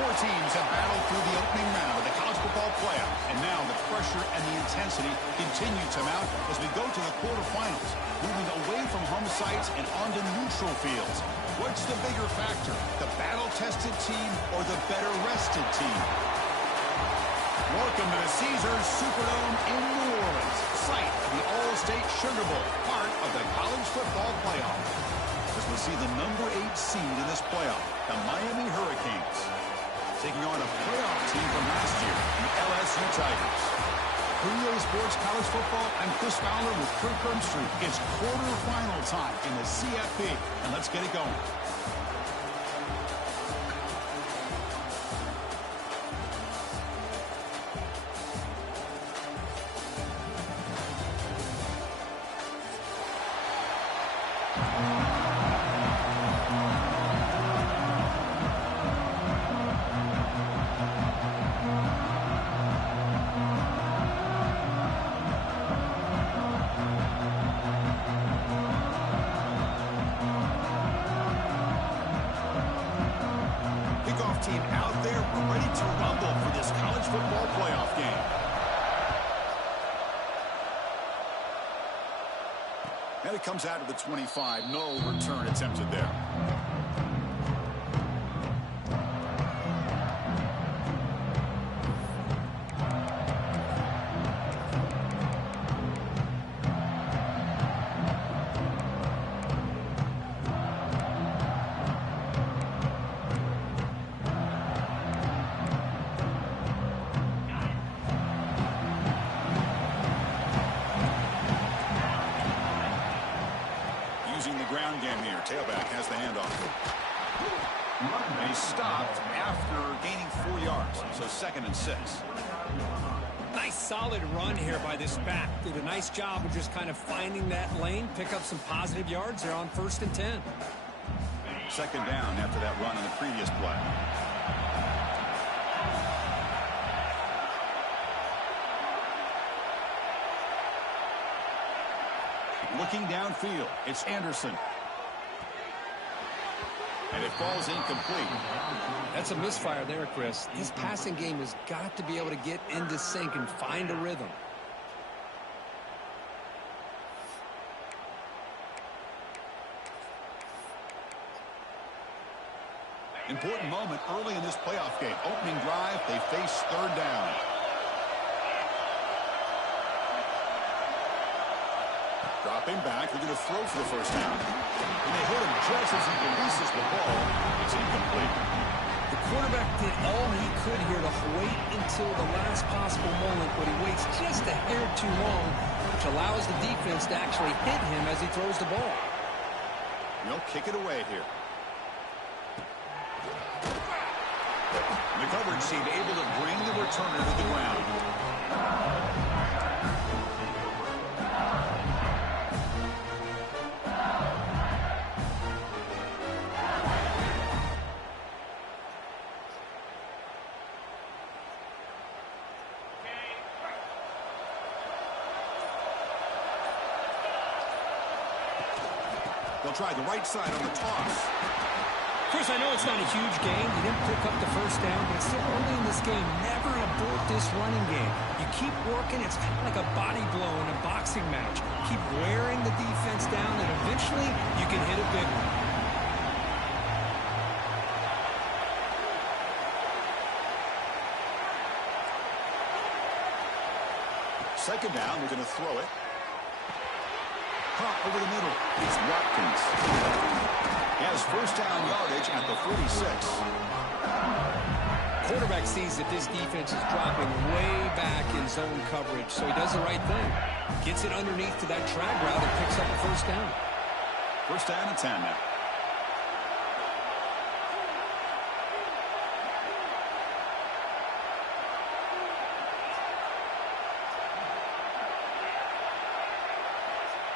Four teams have battled through the opening round of the college football playoff, and now the pressure and the intensity continue to mount as we go to the quarterfinals, moving away from home sites and onto neutral fields. What's the bigger factor, the battle-tested team or the better-rested team? Welcome to the Caesars Superdome in New Orleans, site of the All-State Sugar Bowl, part of the college football playoff. As we see the number 8 seed in this playoff, the Miami Hurricanes, taking on a playoff team from last year, the LSU Tigers. For EA Sports College Football, I'm Chris Fowler with Kirk Herbstreit. It's quarterfinal time in the CFP, and let's get it going. Team out there, we're ready to rumble for this college football playoff game. And it comes out of the 25. No return attempted there. Ground game here. Tailback has the handoff. And he stopped after gaining 4 yards. So 2nd and 6. Nice solid run here by this back. Did a nice job of just kind of finding that lane, pick up some positive yards there on 1st and 10. 2nd down after that run in the previous play. Looking downfield, it's Anderson. And it falls incomplete. That's a misfire there, Chris. This passing game has got to be able to get into sync and find a rhythm. Important moment early in this playoff game. Opening drive, they face 3rd down. Dropping back, they're going to throw for the 1st down. And they hit him just as he releases the ball. It's incomplete. The quarterback did all he could here to wait until the last possible moment, but he waits just a hair too long, which allows the defense to actually hit him as he throws the ball. They'll kick it away here. The coverage team able to bring the returner to the ground. They'll try the right side on the toss. Chris, I know it's not a huge game. You didn't pick up the 1st down, but it's still early in this game. Never abort this running game. You keep working. It's kind of like a body blow in a boxing match. Keep wearing the defense down, and eventually you can hit a big one. Second down, we're going to throw it. Caught over the middle. It's Watkins. He has 1st down yardage at the 46. Quarterback sees that this defense is dropping way back in zone coverage, so he does the right thing. Gets it underneath to that drag route and picks up a 1st down. 1st down and 10 now.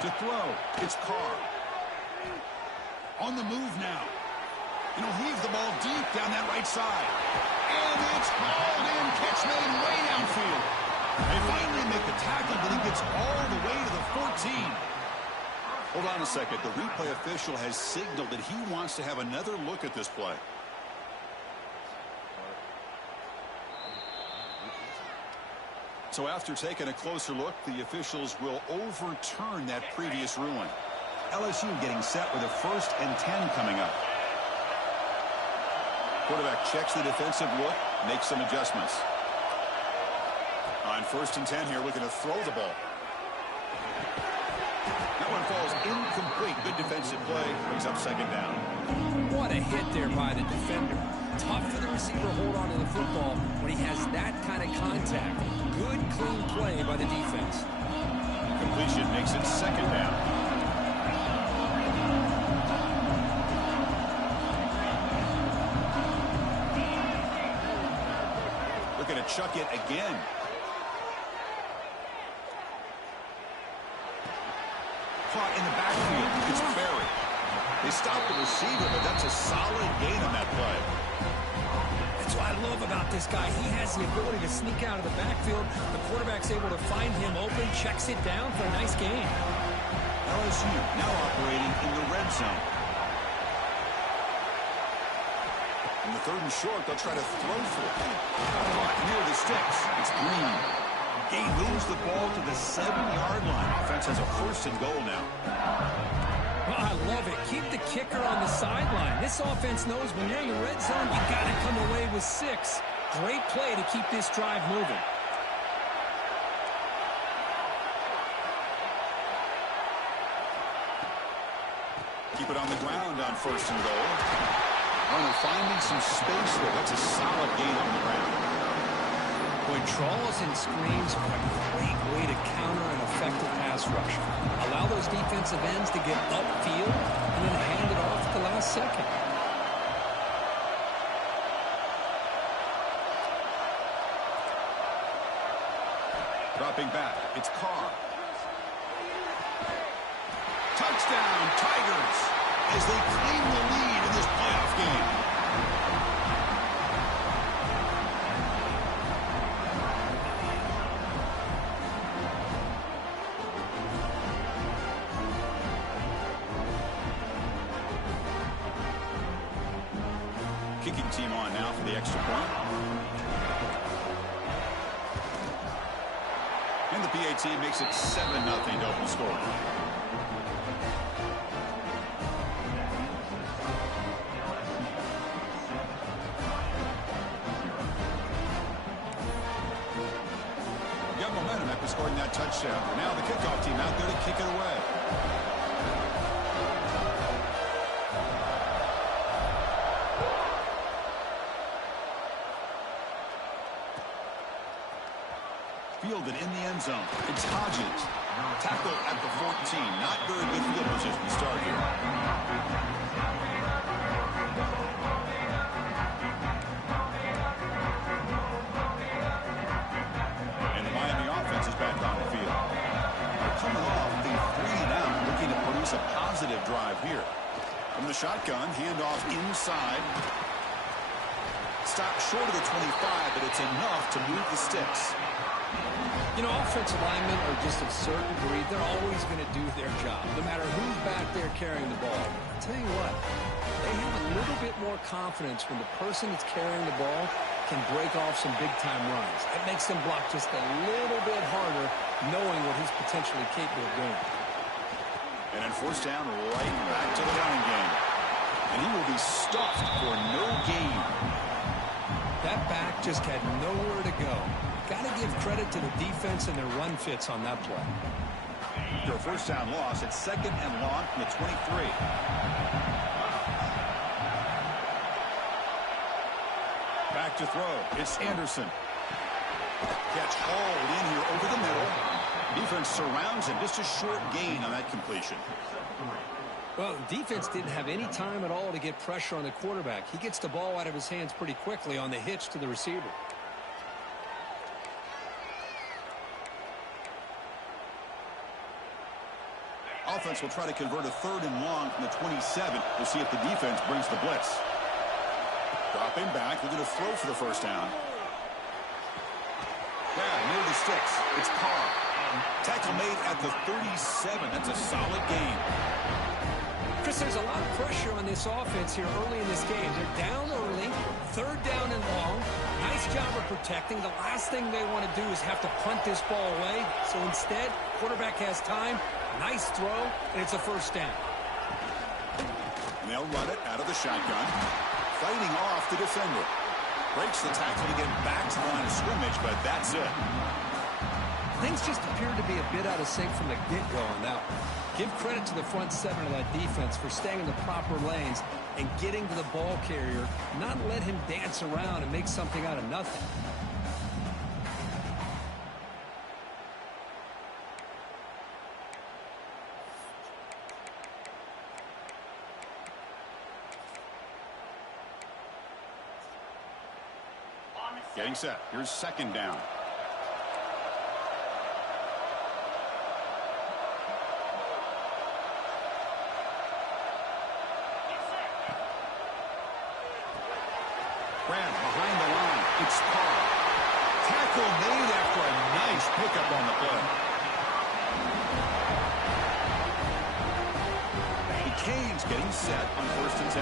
To throw, it's Carr. On the move now. And he'll heave the ball deep down that right side. And it's hauled in. Catch made way downfield. They finally make the tackle, but he gets all the way to the 14. Hold on a second. The replay official has signaled that he wants to have another look at this play. So after taking a closer look, the officials will overturn that previous ruling. LSU getting set with a 1st and 10 coming up. Quarterback checks the defensive look, makes some adjustments. On 1st and 10 here, looking to throw the ball. That one falls incomplete. Good defensive play. Brings up 2nd down. What a hit there by the defender. Tough for the receiver to hold on to the football when he has that kind of contact. Good, clean play by the defense. Completion makes it 2nd down. Looking to chuck it again. Caught in the backfield. It's Berry. They stopped the receiver, but that's a solid gain on that play. That's what I love about this guy. He has the ability to sneak out of the backfield. The quarterback's able to find him open, checks it down for a nice gain. LSU now operating in the red zone. In the 3rd and short, they'll try to throw for it. Near the sticks. It's Green. He moves the ball to the 7-yard line. Offense has a 1st and goal now. Oh, I love it. Keep the kicker on the sideline. This offense knows when you're in the red zone, you got to come away with 6. Great play to keep this drive moving. Keep it on the ground on 1st and goal. Runner finding some space there. That's a solid gain on the ground. Boy, draws and screens are a great way to counter an effective pass rush. Allow those defensive ends to get upfield and then hand it off at the last second. Dropping back, it's Carr. Touchdown, Tigers, as they claim the lead in this playoff game. Kicking team on now for the extra point. And the PAT makes it 7-0 to open scoring. Got momentum after scoring that touchdown. Now the kickoff team out there to kick it away. Fielded in the end zone. It's Hodges. Tackle at the 14. Not very good field position to start here. And the Miami offense is back on the field. They're coming off the 3 and out, looking to produce a positive drive here. From the shotgun, handoff inside. Stop short of the 25, but it's enough to move the sticks. You know, offensive linemen are just a certain breed. They're always going to do their job, no matter who's back there carrying the ball. I'll tell you what, they have a little bit more confidence when the person that's carrying the ball can break off some big-time runs. That makes them block just a little bit harder, knowing what he's potentially capable of doing. And on 4th down, right back to the running game. And he will be stuffed for no gain. That back just had nowhere to go. Got to give credit to the defense and their run fits on that play. Their 1st down loss at 2nd and long from the 23. Back to throw. It's Anderson. Catch hauled in here over the middle. Defense surrounds him. Just a short gain on that completion. Well, the defense didn't have any time at all to get pressure on the quarterback. He gets the ball out of his hands pretty quickly on the hitch to the receiver. Offense will try to convert a 3rd and long from the 27. We'll see if the defense brings the blitz. Dropping back, looking to throw for the 1st down. Yeah, near the sticks. It's Carr. Tackle made at the 37. That's a solid gain. Chris, there's a lot of pressure on this offense here early in this game. They're down early, third down and long. Nice job of protecting. The last thing they want to do is have to punt this ball away. So instead, quarterback has time, nice throw, and it's a first down. And they'll run it out of the shotgun, fighting off the defender. Breaks the tackle to get back to the line of scrimmage, but that's it. Things just appear to be a bit out of sync from the get-go on that one. Give credit to the front seven of that defense for staying in the proper lanes and getting to the ball carrier, not let him dance around and make something out of nothing. Getting set. Here's second down. Grant behind the line. It's Carr. Tackle made after a nice pickup on the play. Canes getting set on 1st and 10.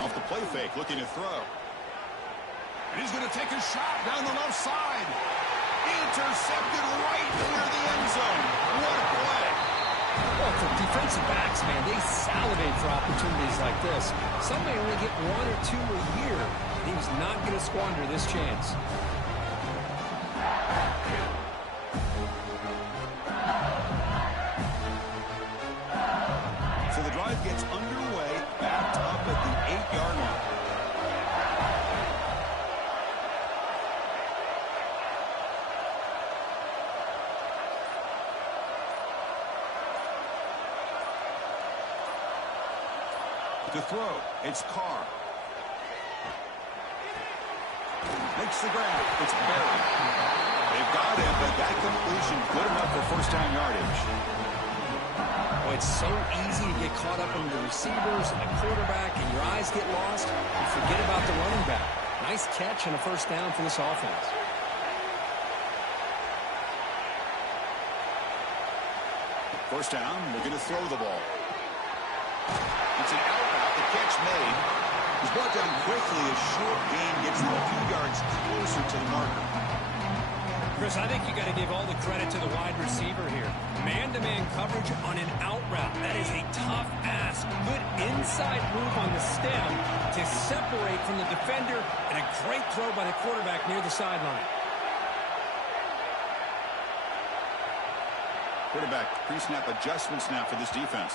Off the play fake, looking to throw. And he's going to take a shot down the left side. Intercepted right near the end zone. What a play. Well, for defensive backs, man, they salivate for opportunities like this. Some may only get 1 or 2 a year. He was not going to squander this chance. So the drive gets underway, backed up at the 8-yard line. To throw, it's Carr. Makes the grab. It's Barry. They've got him, but that completion good enough for first down yardage. Oh, it's so easy to get caught up in the receivers and the quarterback, and your eyes get lost. You forget about the running back. Nice catch and a first down for this offense. First down, looking to throw the ball. It's an out route, the catch made. He's brought down quickly as short gain gets them a few yards closer to the marker. Chris, I think you got to give all the credit to the wide receiver here. Man-to-man coverage on an out route. That is a tough ask. Good inside move on the stem to separate from the defender, and a great throw by the quarterback near the sideline. Quarterback pre-snap adjustments now for this defense.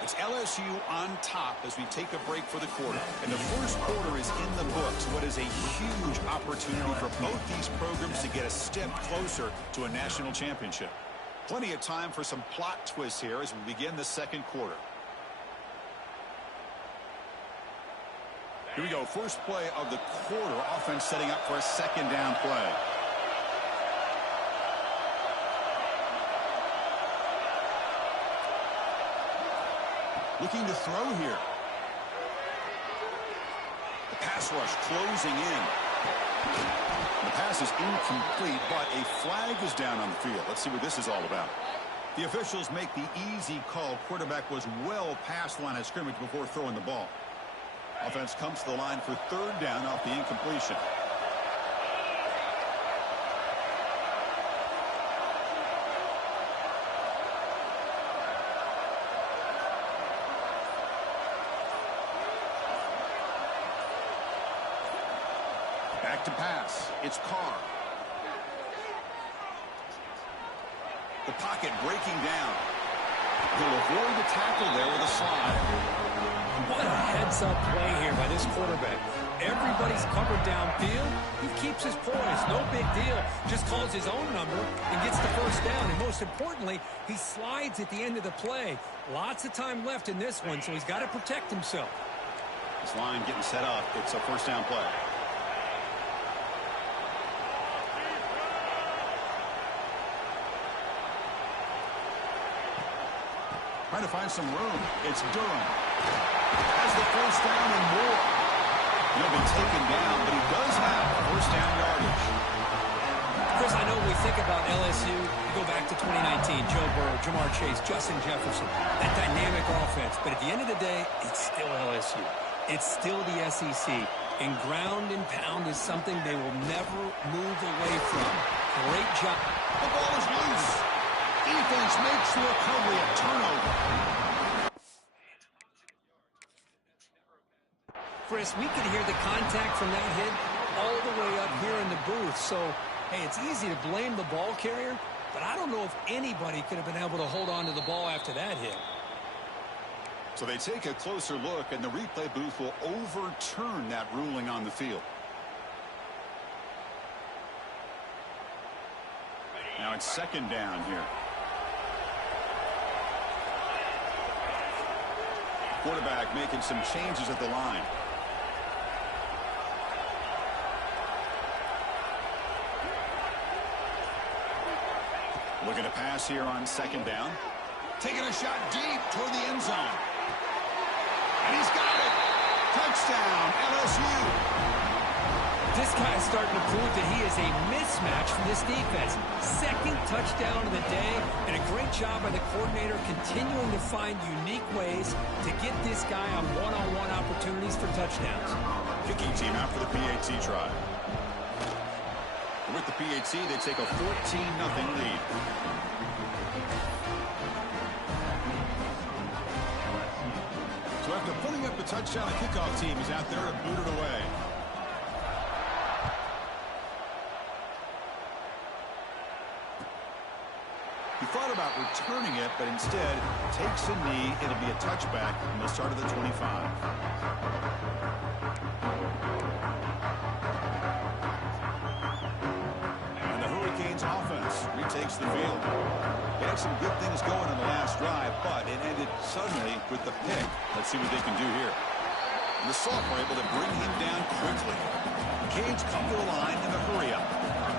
It's LSU on top as we take a break for the quarter. And the first quarter is in the books. What is a huge opportunity for both these programs to get a step closer to a national championship. Plenty of time for some plot twists here as we begin the second quarter. Here we go. First play of the quarter. Offense setting up for a second down play. Looking to throw here. The pass rush closing in. The pass is incomplete, but a flag is down on the field. Let's see what this is all about. The officials make the easy call. Quarterback was well past line of scrimmage before throwing the ball. Offense comes to the line for third down off the incompletion. Back to pass. It's Carr. The pocket breaking down. He'll avoid the tackle there with a slide. What a heads-up play here by this quarterback. Everybody's covered downfield. He keeps his poise. No big deal. Just calls his own number and gets the first down. And most importantly, he slides at the end of the play. Lots of time left in this one, so he's got to protect himself. This line getting set up. It's a first down play. Trying to find some room. It's Durham. Has the first down and more. He'll be taken down, but he does have first down yardage. Chris, I know when we think about LSU, you go back to 2019, Joe Burrow, Jamar Chase, Justin Jefferson, that dynamic offense. But at the end of the day, it's still LSU. It's still the SEC. And ground and pound is something they will never move away from. Great job. The ball is loose. Defense makes the recovery a turnover. Chris, we could hear the contact from that hit all the way up here in the booth. So, hey, it's easy to blame the ball carrier, but I don't know if anybody could have been able to hold on to the ball after that hit. So they take a closer look, and the replay booth will overturn that ruling on the field. Now it's second down here. Quarterback making some changes at the line. Looking to pass here on second down. Taking a shot deep toward the end zone. And he's got it. Touchdown, LSU. This guy is starting to prove that he is a mismatch for this defense. Second touchdown of the day, and a great job by the coordinator continuing to find unique ways to get this guy on one-on-one opportunities for touchdowns. Kicking team out for the PAT try. With the PAT, they take a 14-0 lead. So after putting up the touchdown, the kickoff team is out there to boot it away. He thought about returning it, but instead takes a knee. It'll be a touchback from the start of the 25. And the Hurricanes offense retakes the field. They had some good things going on the last drive, but it ended suddenly with the pick. Let's see what they can do here. And the Salt were able to bring him down quickly. Canes come to the line in the hurry-up.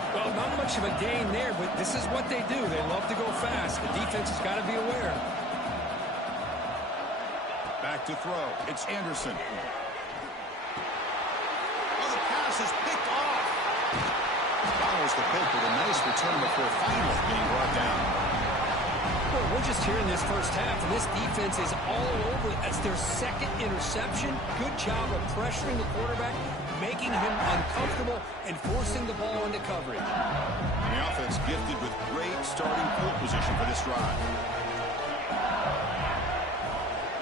Well, not much of a gain there, but this is what they do. They love to go fast. The defense has got to be aware. Back to throw. It's Anderson. Oh, the pass is picked off. Follows the pick with a nice return before finally being brought down. Well, we're just here in this first half, and this defense is all over. That's their second interception. Good job of pressuring the quarterback, making him uncomfortable, and forcing the ball into coverage. And the offense gifted with great starting field position for this drive.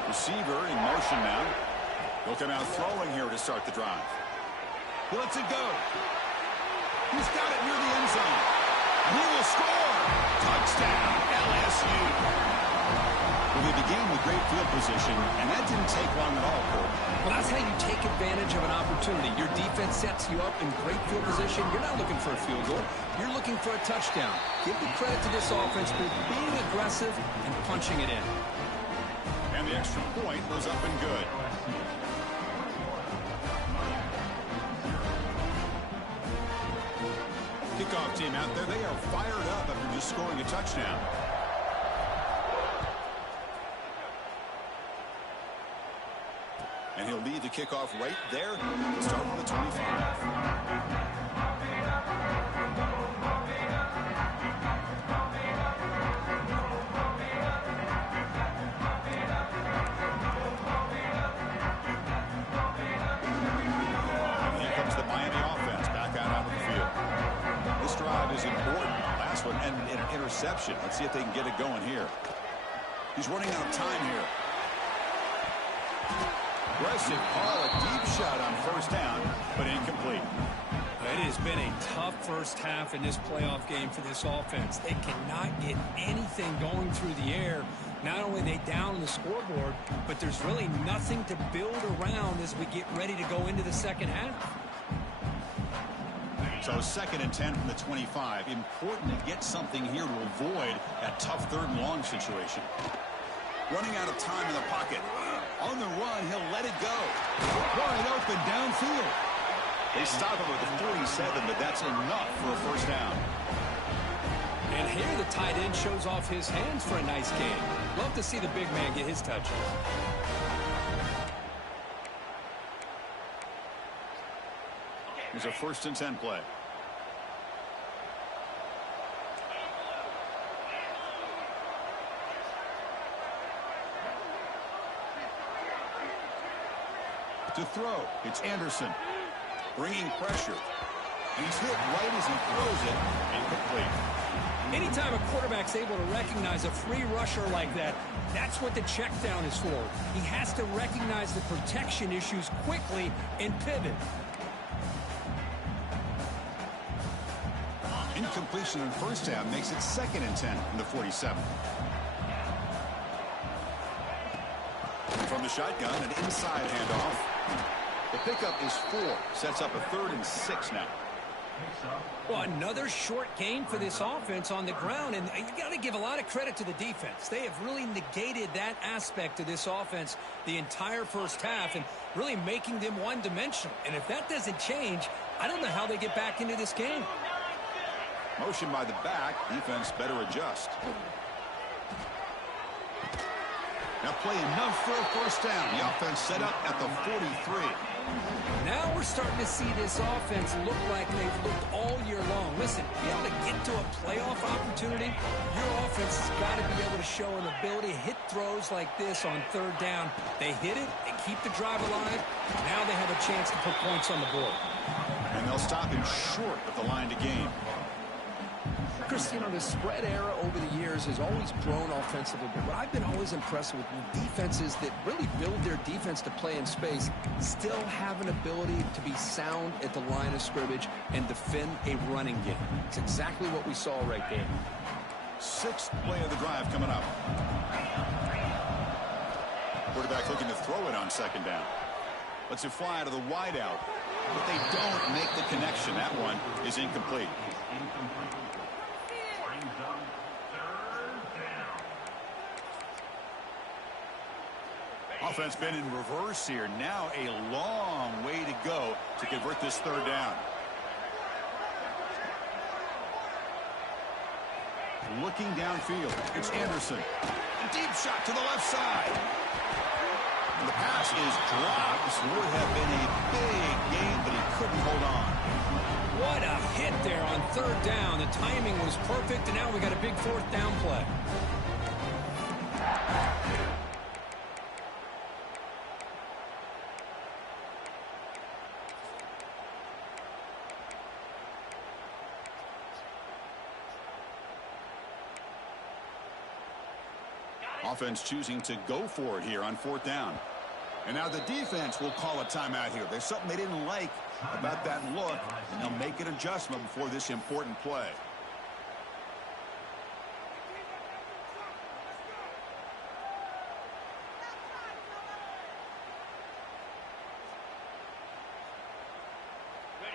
Receiver in motion now. He'll come out throwing here to start the drive. He lets it go. He's got it near the end zone. And he will score. Touchdown, LSU. Well, they began with great field position, and that didn't take long at all, Cole. Well, that's how you take advantage of an opportunity. Your defense sets you up in great field position. You're not looking for a field goal. You're looking for a touchdown. Give the credit to this offense for being aggressive and punching it in. And the extra point was up and good. Kickoff team out there, they are fired up after just scoring a touchdown. And he'll lead the kickoff right there to start from the 25. And here comes the Miami offense back out onto the field. This drive is important. Last one, and an interception. Let's see if they can get it going here. He's running out of time here. Aggressive call, a deep shot on first down, but incomplete. It has been a tough first half in this playoff game for this offense. They cannot get anything going through the air. Not only are they down the scoreboard, but there's really nothing to build around as we get ready to go into the second half. So 2nd and 10 from the 25. Important to get something here to avoid that tough 3rd and long situation. Running out of time in the pocket. On the run, he'll let it go. Wide open downfield. They stop him at the 47, but that's enough for a first down. And here the tight end shows off his hands for a nice game. Love to see the big man get his touches. Here's a 1st and 10 play. To throw, it's Anderson. Bringing pressure. He's hit right as he throws it. Incomplete. Anytime a quarterback's able to recognize a free rusher like that, that's what the check down is for. He has to recognize the protection issues quickly and pivot. Incompletion in first down makes it 2nd and 10 from the 47. From the shotgun, an inside handoff. The pickup is 4. Sets up a 3rd and 6 now. Well, another short gain for this offense on the ground, and you got to give a lot of credit to the defense. They have really negated that aspect of this offense the entire first half and really making them one-dimensional. And if that doesn't change, I don't know how they get back into this game. Motion by the back. Defense better adjust. Now play enough for a first down. The offense set up at the 43. Now we're starting to see this offense look like they've looked all year long. Listen, to be able to get to a playoff opportunity, your offense has got to be able to show an ability to hit throws like this on 3rd down. They hit it, they keep the drive alive. Now they have a chance to put points on the board. And they'll stop him short of the line to gain. Chris, you know, the spread era over the years has always grown offensively, but what I've been always impressed with defenses that really build their defense to play in space still have an ability to be sound at the line of scrimmage and defend a running game. It's exactly what we saw right there. 6th play of the drive coming up. Quarterback looking to throw it on 2nd down. Lets it fly out of the wideout, but they don't make the connection. That one is incomplete. Offense been in reverse here. Now a long way to go to convert this 3rd down. Looking downfield, it's Anderson. A deep shot to the left side. And the pass is dropped. This would have been a big gain, but he couldn't hold on. What a hit there on 3rd down. The timing was perfect, and now we got a big 4th down play. Offense choosing to go for it here on 4th down. And now the defense will call a timeout here. There's something they didn't like about that look, and they'll make an adjustment before this important play.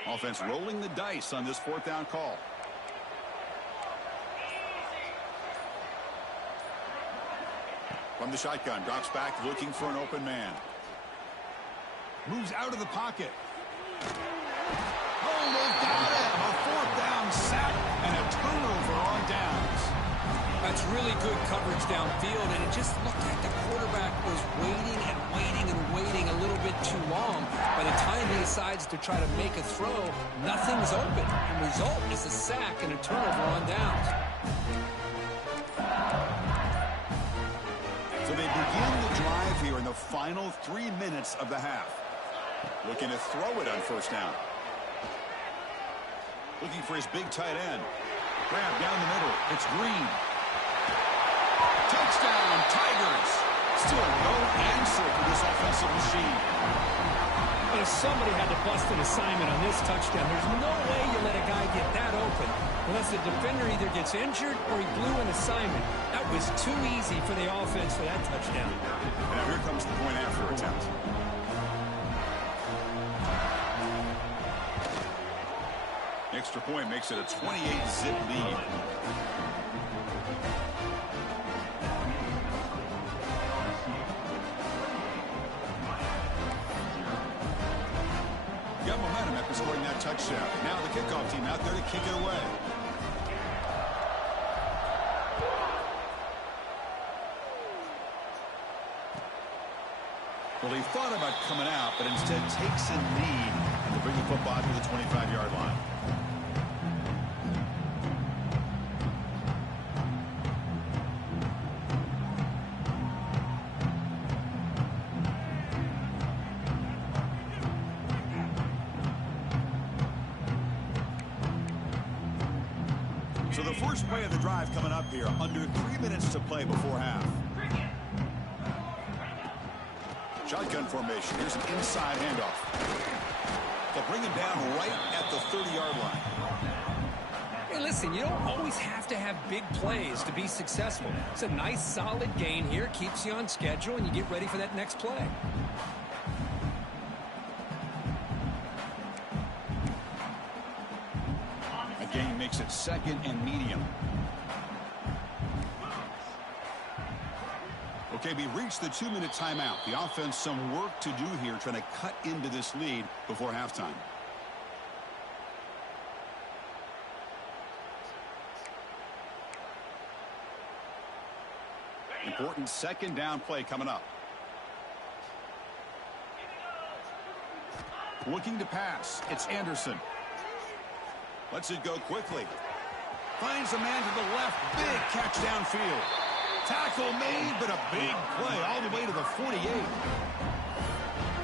Offense rolling the dice on this 4th down call. From the shotgun, drops back, looking for an open man. Moves out of the pocket. Oh, they've got him. A 4th down sack and a turnover on downs. That's really good coverage downfield, and it just looked like the quarterback was waiting and waiting and waiting a little bit too long. By the time he decides to try to make a throw, nothing's open. The result is a sack and a turnover on downs. So they begin the drive here in the final 3 minutes of the half. Looking to throw it on 1st down. Looking for his big tight end. Grab down the middle. It's Green. Touchdown, Tigers. Still no answer for this offensive machine. But if somebody had to bust an assignment on this touchdown, there's no way you let a guy get that open unless the defender either gets injured or he blew an assignment. That was too easy for the offense for that touchdown. And now here comes the point after attempt. Extra point makes it a 28-zip lead. Got momentum after scoring that touchdown. Now the kickoff team out there to kick it away. Well, he thought about coming out, but instead takes a knee to bring the football to the 25-yard line. So the first play of the drive coming up here. Under 3 minutes to play before half. Shotgun formation. Here's an inside handoff. They'll bring him down right at the 30-yard line. Hey, listen, you don't always have to have big plays to be successful. It's a nice, solid gain here. Keeps you on schedule, and you get ready for that next play. A gain makes it 2nd and medium. Okay, we reached the 2-minute timeout. The offense some work to do here trying to cut into this lead before halftime. Important 2nd down play coming up. Looking to pass. It's Anderson. Lets it go quickly. Finds a man to the left. Big catch downfield. Tackle made, but a big play all the way to the 48.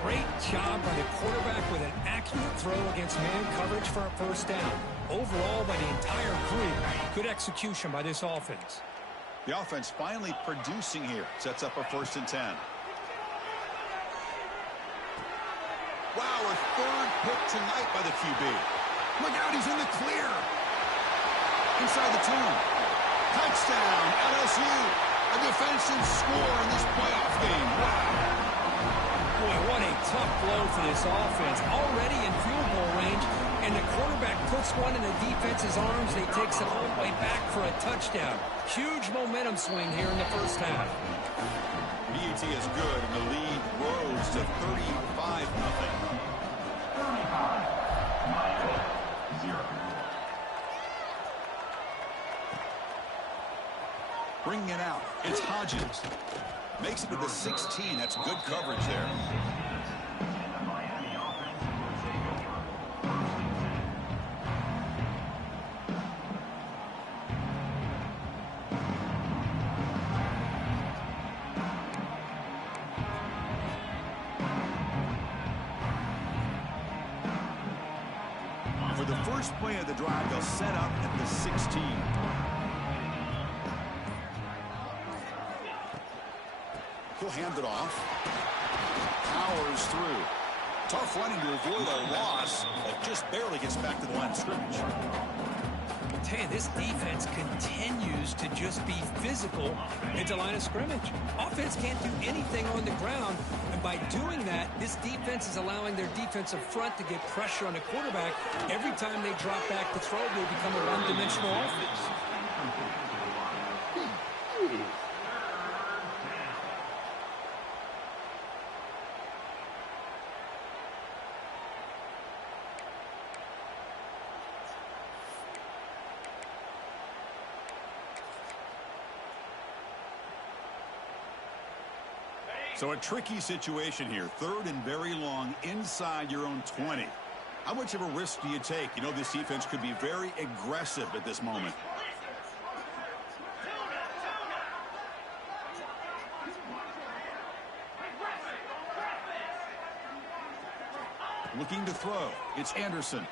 Great job by the quarterback with an accurate throw against man coverage for a first down. Overall, by the entire group, good execution by this offense. The offense finally producing here. Sets up a 1st and 10. Wow, a 3rd pick tonight by the QB. Look out, he's in the clear. Inside the 10. Touchdown, LSU. A defensive score in this playoff game. Wow. Boy, what a tough blow for this offense. Already in field goal range, and the quarterback puts one in the defense's arms, and he takes it all the way back for a touchdown. Huge momentum swing here in the first half. BAT is good, and the lead rose to 35-0. Bringing it out. It's Hodges. Makes it to the 16. That's good coverage there. For the first play of the drive, they'll set up at the 16. He'll hand it off. Powers through. Tough running to avoid a loss, but just barely gets back to the line of scrimmage. I tell you, this defense continues to just be physical into line of scrimmage. Offense can't do anything on the ground, and by doing that, this defense is allowing their defensive front to get pressure on the quarterback. Every time they drop back to throw, they become a one-dimensional offense. So a tricky situation here. 3rd and very long inside your own 20. How much of a risk do you take? You know, this defense could be very aggressive at this moment. Looking to throw. It's Anderson.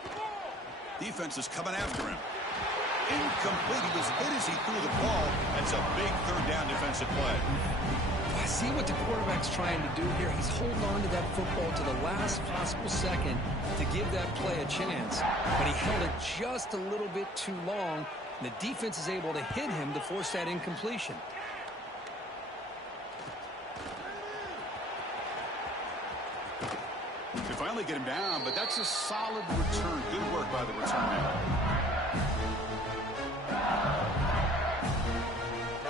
Defense is coming after him. Incomplete. He was hit as he threw the ball. That's a big 3rd down defensive play. I see what the quarterback's trying to do here. He's holding on to that football to the last possible second to give that play a chance. But he held it just a little bit too long. And the defense is able to hit him to force that incompletion. They finally get him down, but that's a solid return. Good work by the return man.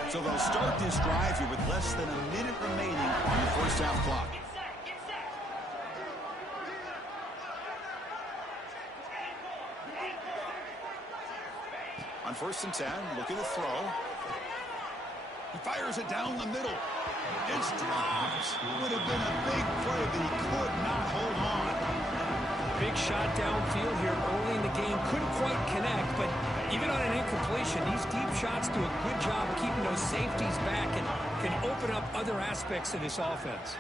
So they'll start this drive here with less than a minute remaining on the first half clock. On 1st and 10, look at the throw. He fires it down the middle. It's dropped. Would have been a big play, but he could not hold on. Big shot downfield here early in the game. Couldn't quite connect, but even on an incompletion, these deep shots do a good job of keeping those safeties back and can open up other aspects of this offense.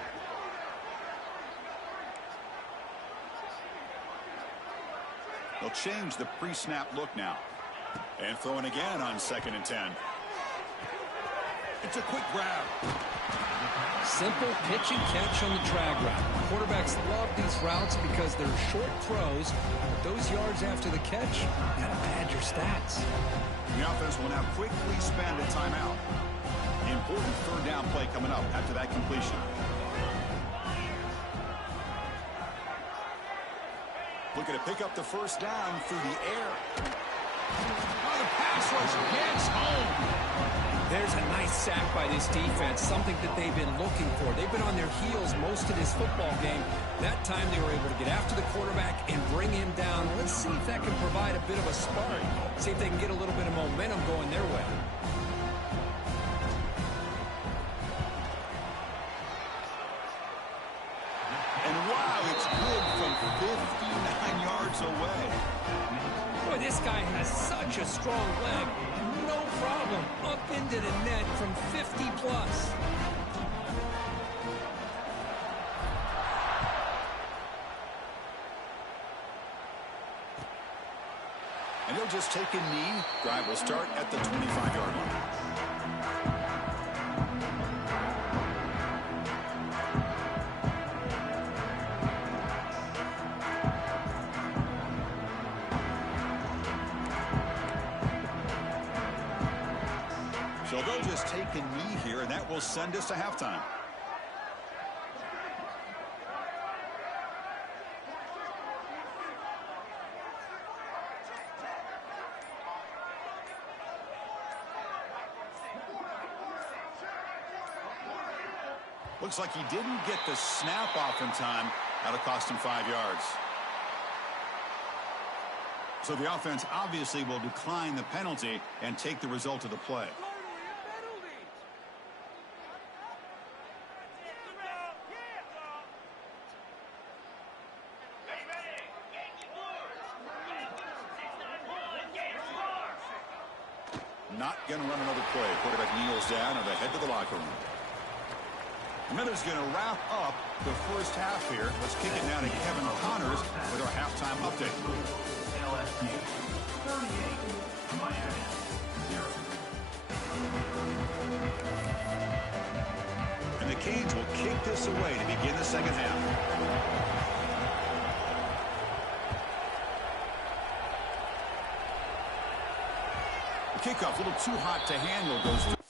They'll change the pre-snap look now. And throwing again on 2nd and 10. It's a quick grab. Simple pitch and catch on the drag route. Quarterbacks love these routes because they're short throws. But those yards after the catch, you gotta pad your stats. The offense will now quickly spend a timeout. Important 3rd down play coming up after that completion. Looking to pick up the 1st down through the air. Oh, the pass rush gets home. There's a nice sack by this defense, something that they've been looking for. They've been on their heels most of this football game. That time they were able to get after the quarterback and bring him down. Let's see if that can provide a bit of a spark. See if they can get a little bit of momentum going their way. And wow, it's good from 59 yards away. Boy, this guy has such a strong leg. No problem. Up into the net from 50 plus. And he'll just take a knee. Drive will start at the 25-yard line. So they'll just take a knee here, and that will send us to halftime. Looks like he didn't get the snap off in time. That'll cost him 5 yards. So the offense obviously will decline the penalty and take the result of the play. Not going to run another play. Quarterback kneels down and they head to the locker room. Miller's going to wrap up the 1st half here. Let's kick it now to Kevin Connors with our halftime update. LSU 38, Miami 0. And the Canes will kick this away to begin the 2nd half. The kickoff, a little too hot to handle, goes through.